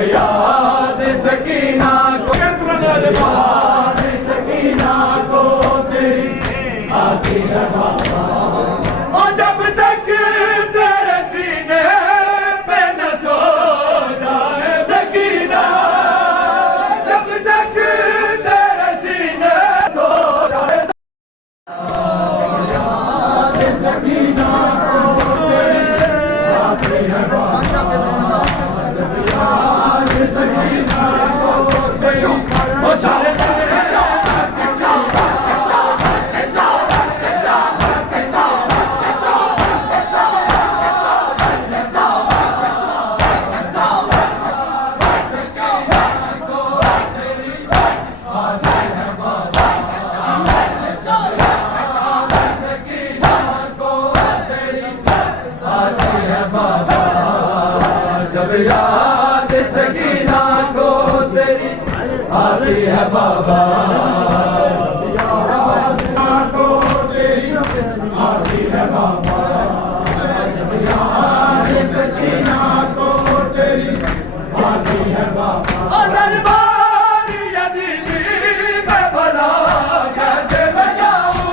याद सकीना को याद सकीना को तेरी आती है बाबा। और जब तक तेरे सीने पे न सो जाए सकीना, जब तक तेरे सीने सो जाए याद सकीना को तेरी आती है बाबा। सकीना को तेरी ओ सारे जब याद सकीना को तेरी आती है बाबा। याद को तेरी आती है बाबा। जब याद सकीना को तेरी आती है बाबा। दरबार यजीदी में भला कैसे बचाऊं,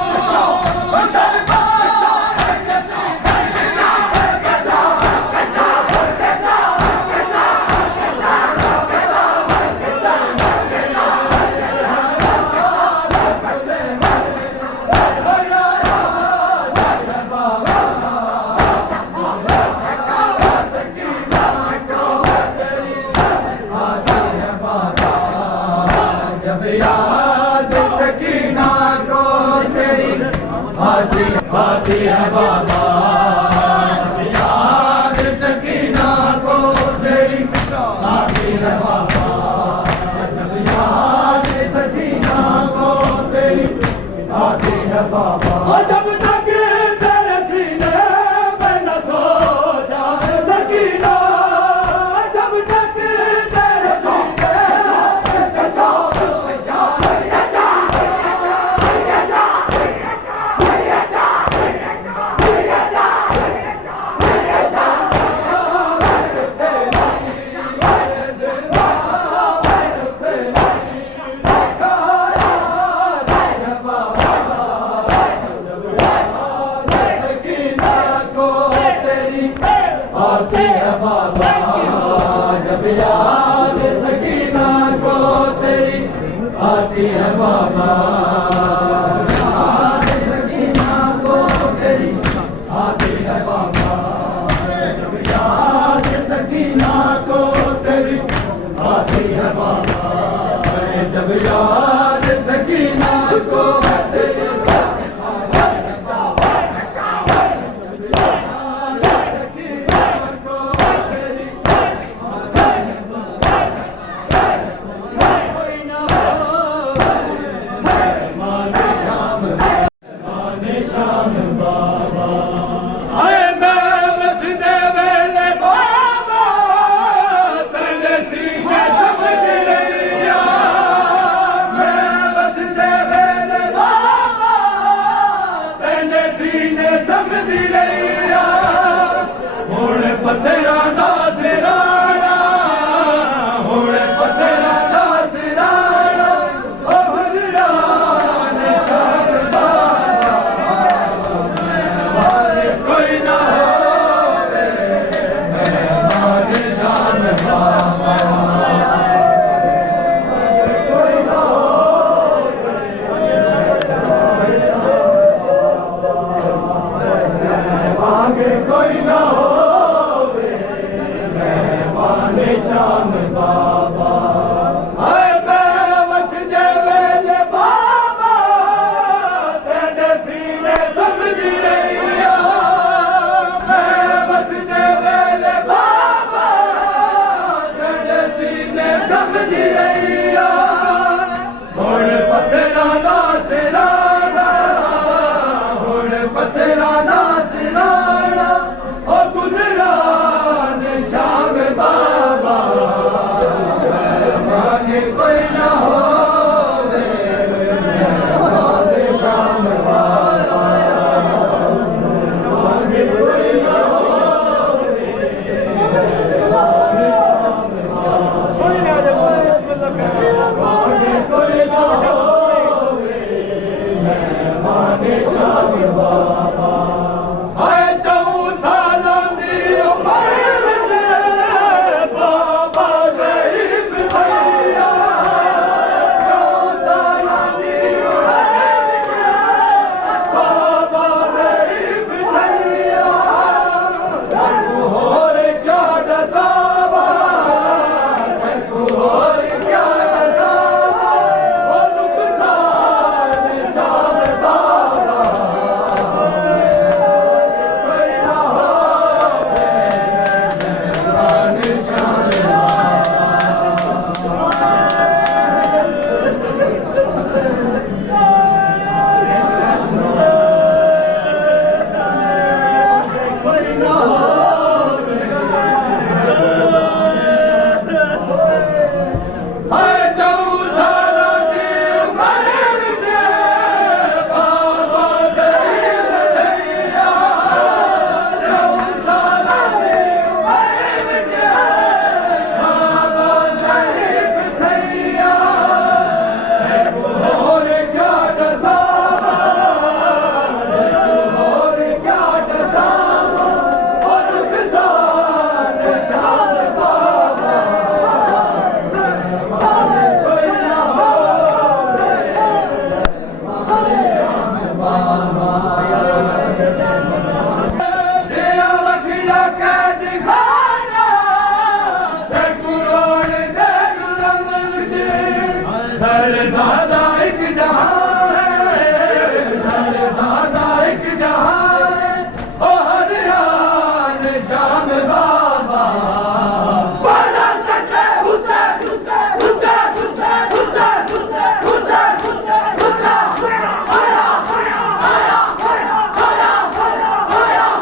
याद सकीना को तेरी आती है बाबा। याद सकीना को तेरी आती है बाबा। जब याद सकीना को तेरी आती है बाबा। और जब तक तेरे सीने में न सो जाए सकीना, जब तक तेरे सीने में सो आती है बाबा। जब याद सकीना को तेरी आती है बाबा। याद सकीना को तेरी आती है बाबा। जब याद सकीना को तेरी आती है बाबा। जब याद सकीना को तेरी मैं बस दे दरदा एक जहां है, दरदा एक जहां है, ओ हरियाण शाम बाबा बड़ा सच्चे हुसैन हुसैन हुसैन हुसैन हुसैन हुसैन हुसैन हुसैन आया आया आया आया आया आया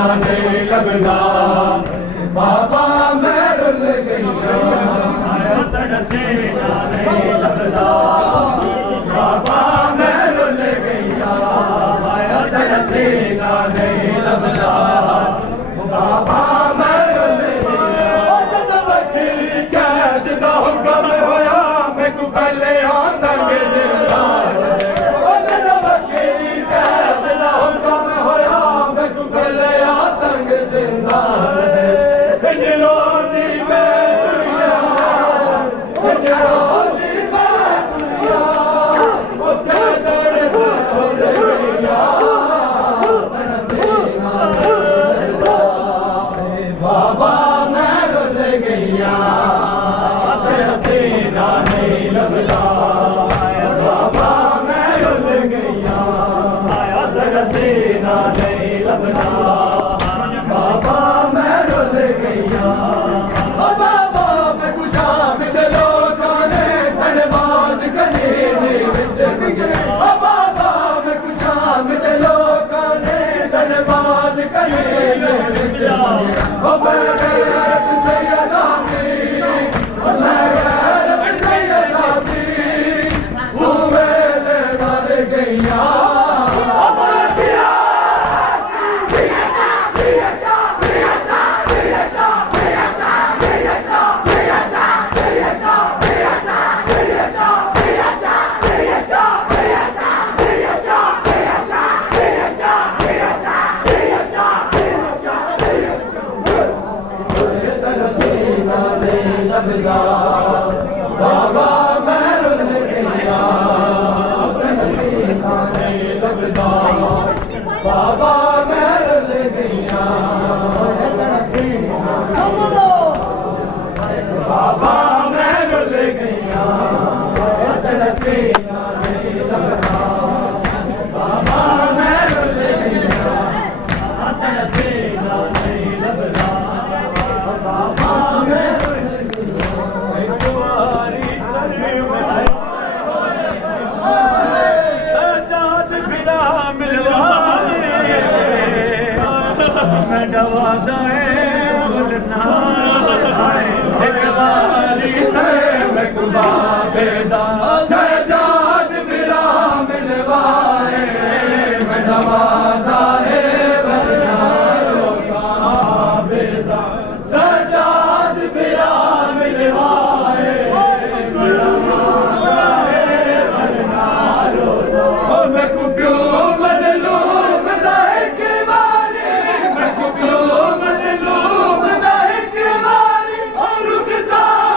ना नहीं लगदा बाबा मैं रुल गईया आया तड़से ना नहीं लगदा बाबा मैं रुल गईया आया तड़से ना नहीं लगदा बाबा मैं रुल गईया जद वखरी कैद दा हुक्म होया मैं को पहले आंदा के जिंदा जद वखरी कैद दा हुक्म होया मैं को पहले आंदा के जिंदा हिजरों दी मैं दुनिया हिजरों दी मैं दुनिया उसके दर हो गईया बाबा मैं रुल गईया सीना नहीं लगदा बाबा मैं रुल गईया आया तेरा सीना नहीं लगदा बाबा मैं रुल गईया बाबा मैं कुछा मिल लोकां ने धन्यवाद करने विच बाबा मैं कुछा मिल लोकां ने धन्यवाद करने विच गैरत सैयदा गैरत सैयदा हुए मर गईया बाबा मैं रुल गईया सीना नहीं लगदा बाबा मैं रुल गईया बाबा मैं रुल गईया सीना नहीं लगदा बाबा मैं रुल गईया सीना नहीं लगदा बाबा मैं सजाद फिरा मिलवाए मैं डवादा बोलना एक बारी से मैं कुबा बेदा सजाद फिरा मिलवाए मैं डवादा बेदा सजाद फिरा मिलवाए मैं को क्यों मजलूम दाए के वाले मैं को क्यों मजलूम दाए के वाले और रुखसार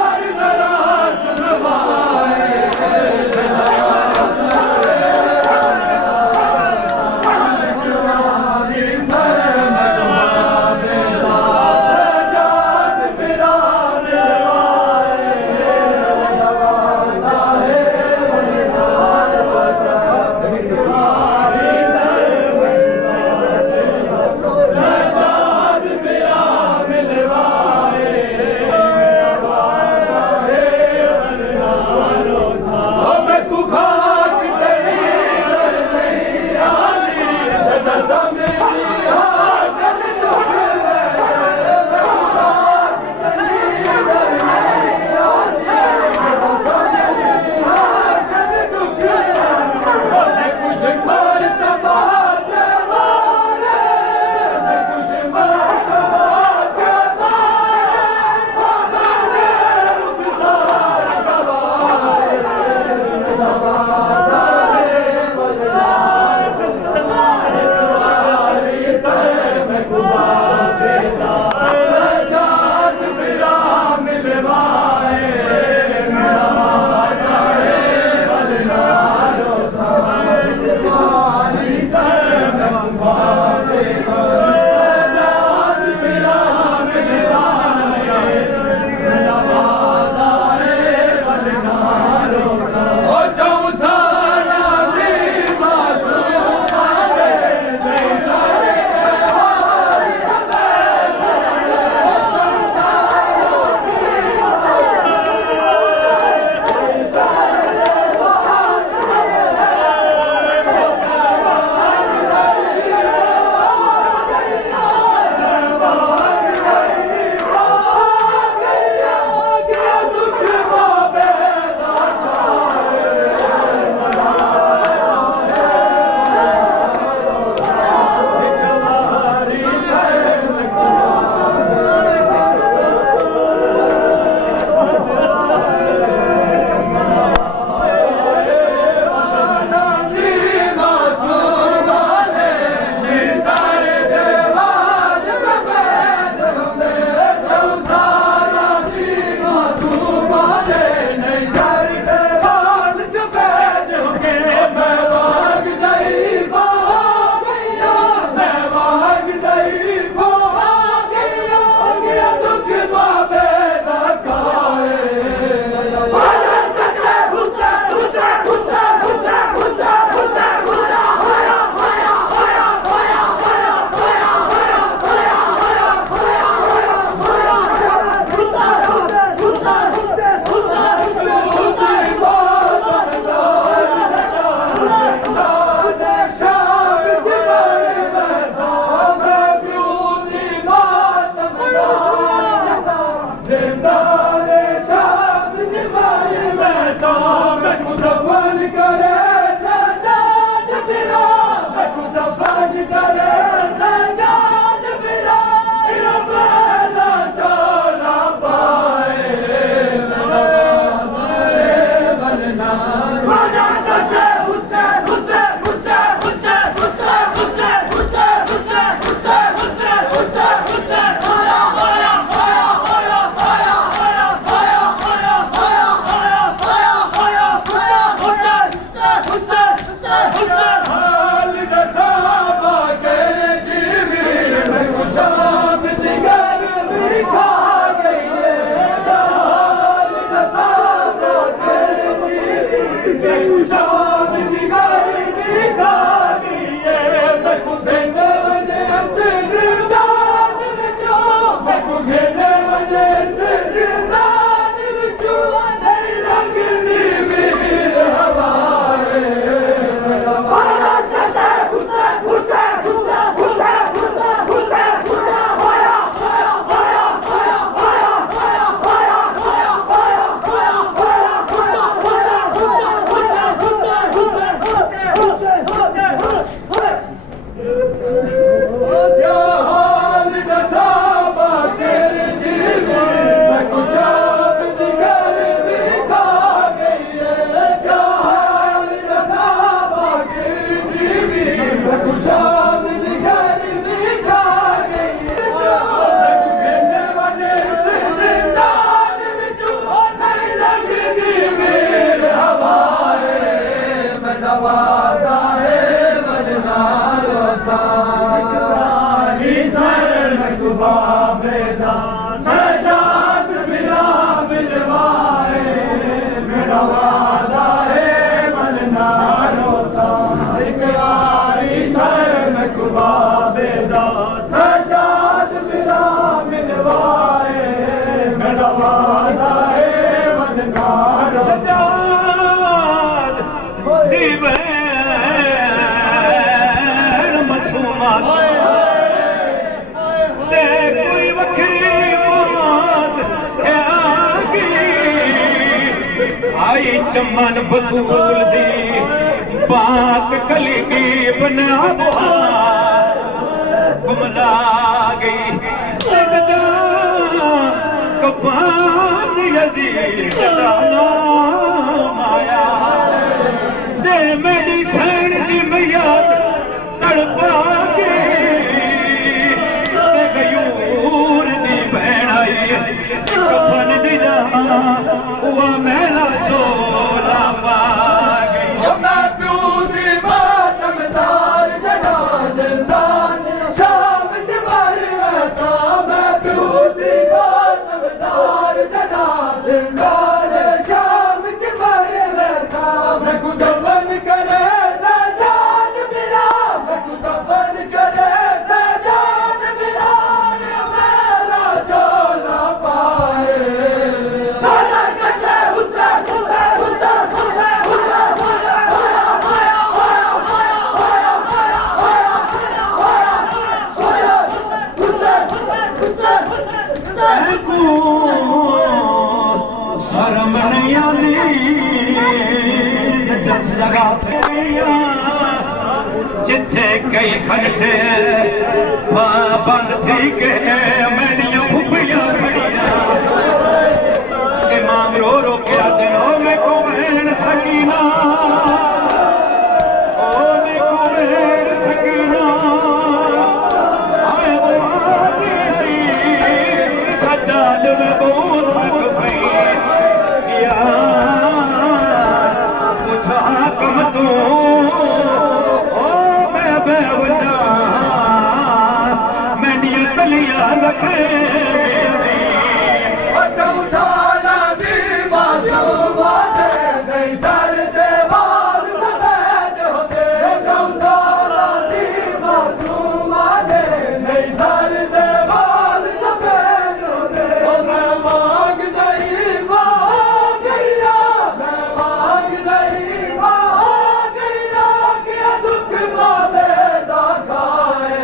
शाम दी गर्मी खा गई है मैं दिन बजे से जिंदान विचों मैं घेने बजे से जिंदान विचों नहीं लगदी वीर हवाए मेरा वाला चलता घुसा घुसा घुसा घुसा घुसा घुसा घुसा होया होया होया होया होया होया होया होया होया होया क्या हाल दसा बाकर जीवी मैं कुछ अब दिगर भी खा गई है क्या हाल दसा बाकर जीवी मैं कुछ अब दिगर भी खा गई है वाले से जिंदान विचों नहीं लगदी वीर हवाए मैं नवाजा है मजना रोसा सजाद बिना मिलवाए मेरा वादा है मलना रोसा इकरारी सर में कुबा बेदा सजाद बिना मिलवाए मेरा वादा है मलना सजाद दीवे मछुमा कोई वखरी बात है आगी आई चमन बतूल दी बात कली की बना बुहार गुमला गई कफान यजीद माया दे मेरी सैन दी मैयाद तड़पा कफन दी हुआ मेला चोला पा गई मैं प्यू दी मातमदार जना जिंदान शाम जमारी वैसा मैं प्यू दी मातमदार जना जिंदान शाम जमारी वैसा मैं कुदफन करे सजान बिरा मैं कुदफन करे सजान बिरा मेला चोला पाए शर्म नहीं आती दस जगह जिथे कई घंटे बंद थी के मेरिया फुफिया खड़िया इमाम रो रो के आते हो मैं को बहन सकीना ओ मैं को बहन सकीना आए वो आती सजाद में बहुत थक पई कुछ कम तू ओ मैं बेवजा मैंने तलिया रखे चौसाला दी मासूमा दे नहीं सर देवाल सफेद होते चौसाला दी मासूमा दे नहीं सर देवाल सफेद होते मैं मांग गई गैया मैं मांग गई गैया क्या दुख मावे दा खाए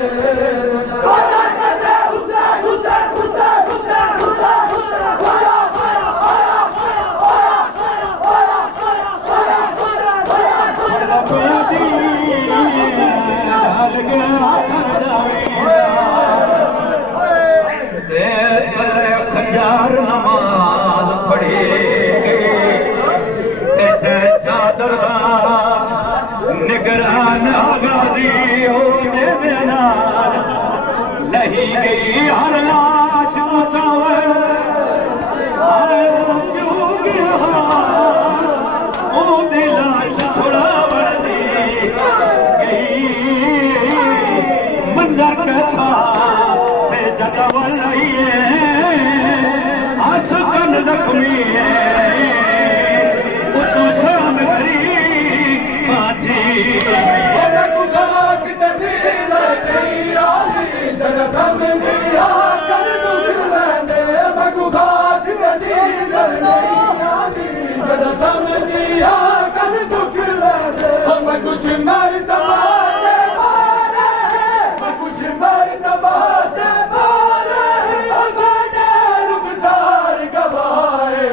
खजार नमाज पढ़ी चादर निगरान गाजी हो लही गई हर लाश पुचावे क्यों गया ओ लाश छुड़ावण दी गई मंजर कैसा है जतवल आसकन जख्मी है वो तो शाम गरी कुछ मर्तबा से मारे, मैं कुछ मर्तबा से मारे, बेटे रुखसार गवाए।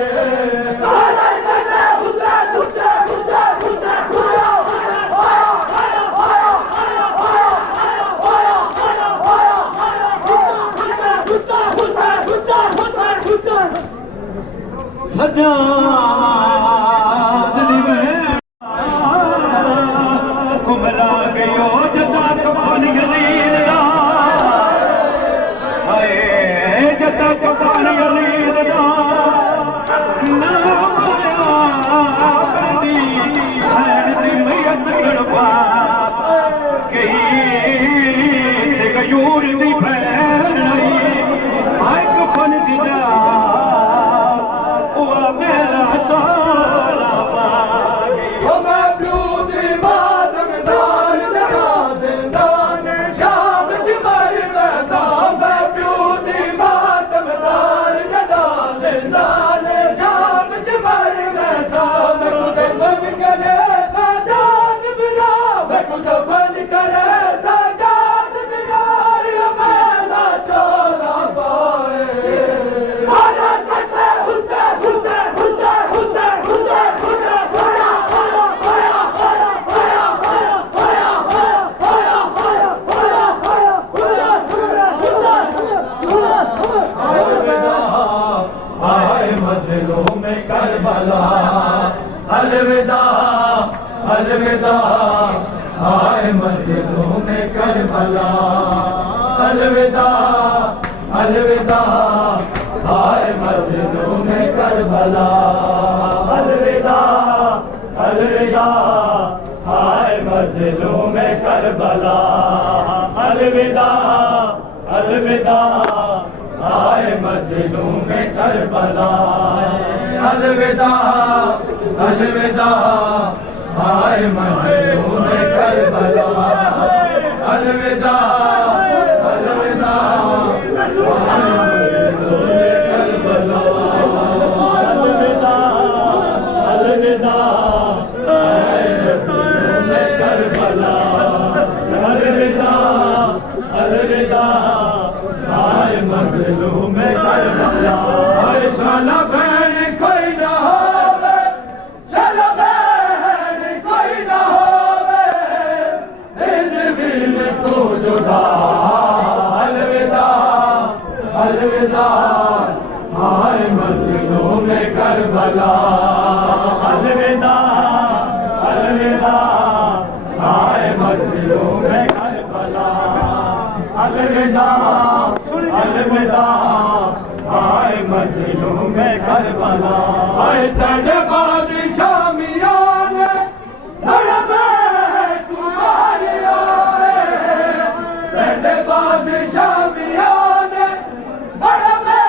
सजाद कुमला गयो जदा कफन यजीद दा, हाय जदा कफन यजीद दा ना आया बंदी सैन दी मैयत गड़वा गई ते गयूर दी भैन आई, हाय कफन दी जा अलविदा अलविदा आए मंजिलों में करबला, अलविदा अलविदा आए मंजिलों में करबला, अलविदा अलविदा आए मंजिलों में करबला, अलविदा अलविदा आए मंजिलों में करबला, अलविदा अलविदा आए मंजिलों में करबला, अलविदा अलविदा आए मंजिलों में करबला, अलविदा अलविदा आए मंजिलों में करबला, अलविदा अलविदा आए मंजिलों में करबला। शाला बहन कोई ना होवे, शाला बहन कोई ना होवे, इन दिल तो जुदा, अलविदा अलविदा आए मंजिलों में करबला, अलविदा अलविदा आए मंजिलों में करबला, अलविदा अलविदा आए मंजिलों में करबला। आए तेरे बादशाह मियां ने लड़बे तुम्हारे आए, तेरे बादशाह मियां ने लड़बे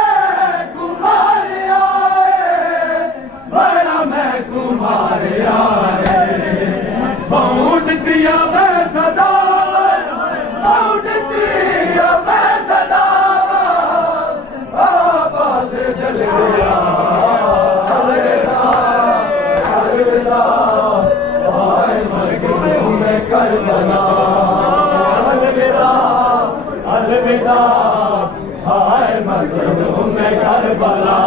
तुम्हारे आए, बड़ा मैं तुम्हारे आए, बहुत दिया मैं सदा, बहुत दिया मैं सदा, चल गया अलविदा अलविदा आए मंजिलों में करबला, अलविदा अलविदा आए मंजिलों में करबला,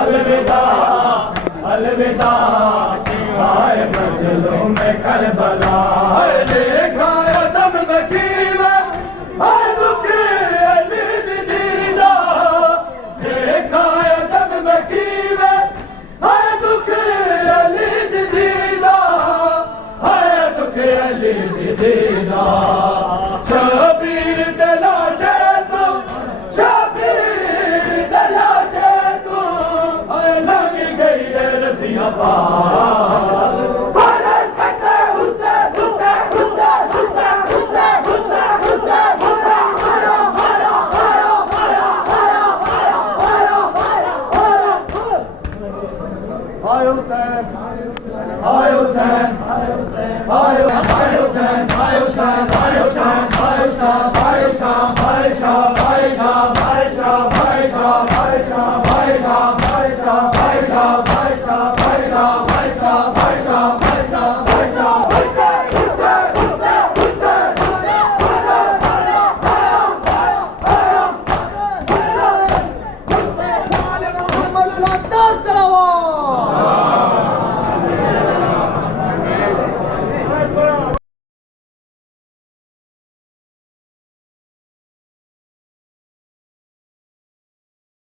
अलविदा अलविदा आए मंजिलों में करबला। देखा दम नकीब दुखे अली दीदा, देखा दम नकीब दुखे अली दीदा, दुखे अली दीदा, शबीर दलाशे तू, शबीर दलाशे तू, लग गई रसिया पार, भाई साहब मुलादार सलावत